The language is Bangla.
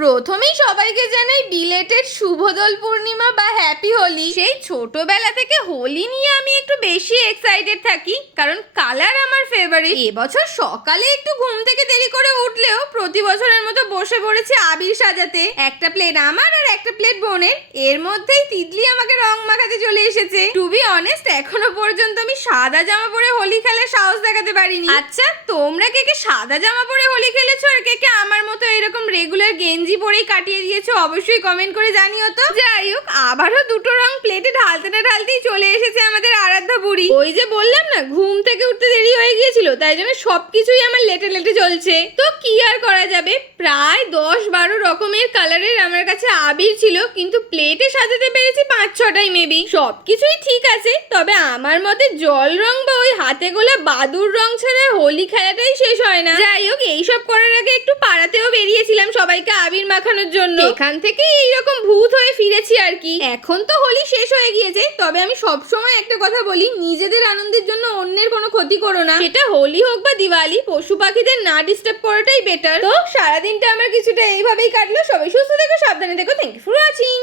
প্রথমেই সবাইকে জানাই বিলেটেড শুভ দোল পূর্ণিমা বা হ্যাপি হোলি। সেই ছোটবেলা থেকে হোলি নিয়ে আমি একটু বেশি এক্সাইটেড থাকি, কারণ কালার আমার ফেভারিট। এবছর সকালে একটু ঘুম থেকে দেরি করে উঠলেও প্রতি বছরের মতো বসে পড়েছি আবির সাজাতে। একটা প্লেট আমার আর একটা প্লেট বোনের, এর মধ্যেই তিতলি আমাকে রং মাখাতে চলে এসেছে। টু বি অনেস্ট, এখনো পর্যন্ত আমি সাদা জামা পরে হোলি খেলার সাহস দেখাতে পারিনি। আচ্ছা, তোমরা কে কে সাদা জামা পরে হোলি খেলেছো আর কে কে আমার মতো এরকম রেগুলার গেঞ্জি পরেই কাটিয়ে দিয়েছো? অবশ্যই কমেন্ট করে জানিও তো। যাই হোক, আবারও দুটো রং প্লেটে ঢালতে না ঢালতেই চলে এসেছে আমাদের আরাধ্যা বুড়ি। ওই যে বললাম না, ঘুম থেকে উঠতে দেরি হয়ে গিয়েছিল, তাই জন্য সবকিছুই আমার লেটে লেটে চলছে। তো কি আর করা যাবে, প্রায় 10-12 রকমের কালারের আমার কাছে আবির ছিল, কিন্তু প্লেটে সাজাতে পেরেছি 5-6টাই মেবি। সবকিছুই ঠিক আছে, তবে আমার মতে জল রং বা ওই হাতে গোলা বাদুর রং ছাড়া হোলি খেলাটাই শেষ হয় না। যাই হোক, এইসব করার আগে একটু পাড়াতেও বেরিয়েছিলাম সবাইকে আবির মাখানোর জন্য। এখান থেকে এইরকম ভূত হয়ে ফিরেছি আর কি। এখন তো হোলি শেষ হয়ে গিয়েছে, তবে আমি সবসময় একটা কথা বলি, নিজেদের আনন্দের জন্য অন্যের কোনো ক্ষতি করো না। সেটা হোলি হোক বা দিওয়ালি, পশু পাখিদের না ডিস্টার্ব করাটাই বেটার। তো সারাদিনটা আমার কিছুটা এইভাবেই কাটলো। সবাই সুস্থ থেকো, সাবধানে থেকো। Thank you for watching.